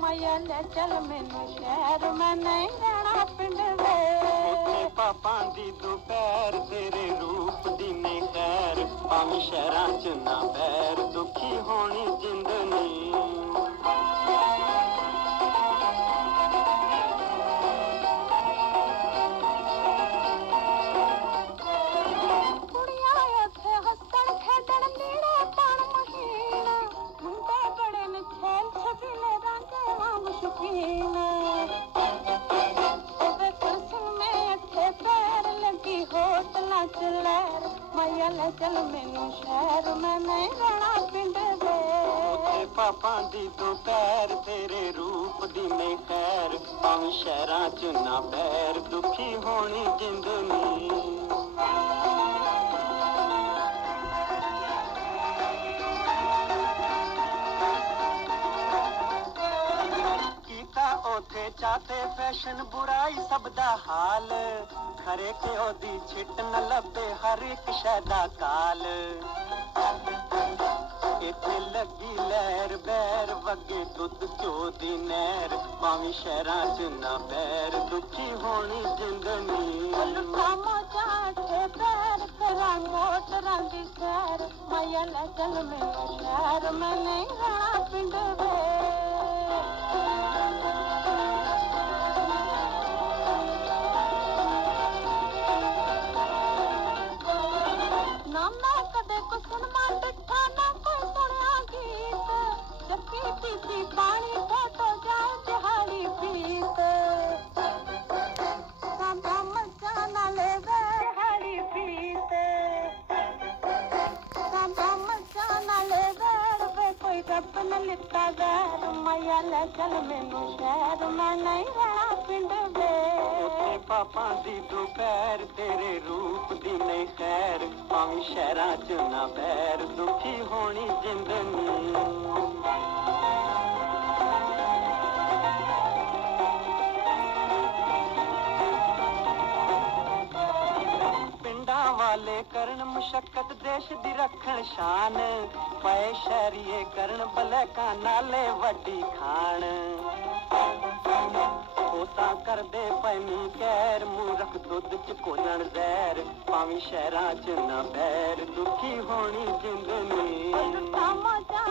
ਮਾਇਆ ਲੈ ਚੱਲ, ਮੈਨੂੰ ਸ਼ਹਿਰ ਮੈਂ ਨਹੀਂ ਰਹਿਣਾ ਪਿੰਡ ਵੇ। ਉੱਥੇ ਪਾਪਾਂ ਦੀ ਦੁਪਹਿਰ, ਤੇਰੇ ਰੂਪ ਦੀ ਨੇ ਖੈਰ। ਭਾਵੇਂ ਸ਼ਹਿਰਾਂ ਚ ਨਾ ਬੈਰ, ਦੁਖੀ ਹੋਣੀ ਜਿੰਦਨੀ लेनू शहर मां रे पापा जी तो पैर तेरे रूप जी में पैर पहिरां चु पैर दुखी हुणी जिंद ਉਥੇ ਚਾਤੇ ਫੈਸ਼ਨ ਬੁਰਾਈ ਸਭ ਦਾ ਹਾਲ। ਖਰੇ ਕਿ ਉਹਦੀ ਛਿੱਟ ਨ ਲੱਭੇ ਹਰ ਇੱਕ ਸ਼ੈ ਦਾ ਕਾਲ। ਇੱਥੇ ਲੱਗੀ ਲਹਿਰ ਬੈਰ ਵਗੇ ਦੁੱਧ ਚੋ ਦੀ ਨਹਿਰ। ਭਾਵੇਂ ਸ਼ਹਿਰਾਂ ਚ ਨਾ ਬੈਰ ਦੁਖੀ ਹੋਣੀ ਜਿੰਦਨੀ ਲੁੱਟਾ ਮੋਜਾ ਪੈਰ ਕਰਾਂ, ਮੋਟਰਾਂ ਦੀ ਸੈਰ। ਮਾਇਆ ਲੈ ਮੈਨੂੰ ਸ਼ਹਿਰ, ਮੈਂ ਨਹੀਂ ਰਹਿਣਾ ਪਿੰਡ ਵੇ। ਪਾਪਾਂ ਦੀ ਦੁਪਹਿਰ ਤੇਰੇ ਰੂਪ ਦੀ ਨੇ ਖੈਰ ਭਾਵੇਂ ਸ਼ਹਿਰਾਂ ਚ ਨਾ ਬੈਰ ਦੁਖੀ ਹੋਣੀ ਜਿੰਦਨੀ ਵਾਲੇ ਕਰਨ ਮੁਸ਼ਕਤ ਦੇਸ਼ ਦੀ ਰੱਖਣ ਸ਼ਾਨ। ਪਏ ਸ਼ਹਿਰੀਏ ਕਰਨ ਬਲੈਕਾਂ ਨਾਲੇ ਵੱਡੀ ਖਾਣ। ਉਹ ਤਾਂ ਕਰਦੇ ਪੈਣੀ ਕੈਰ, ਮੂਰਖ ਦੁੱਧ ਚ ਕੋਲਣ ਜ਼ਹਿਰ। ਭਾਵੇਂ ਸ਼ਹਿਰਾਂ ਚ ਨਾ ਬੈਰ, ਦੁਖੀ ਹੋਣੀ ਜਿੰਦਨੀ ਲੁੱਟਾ ਮੋਜਾ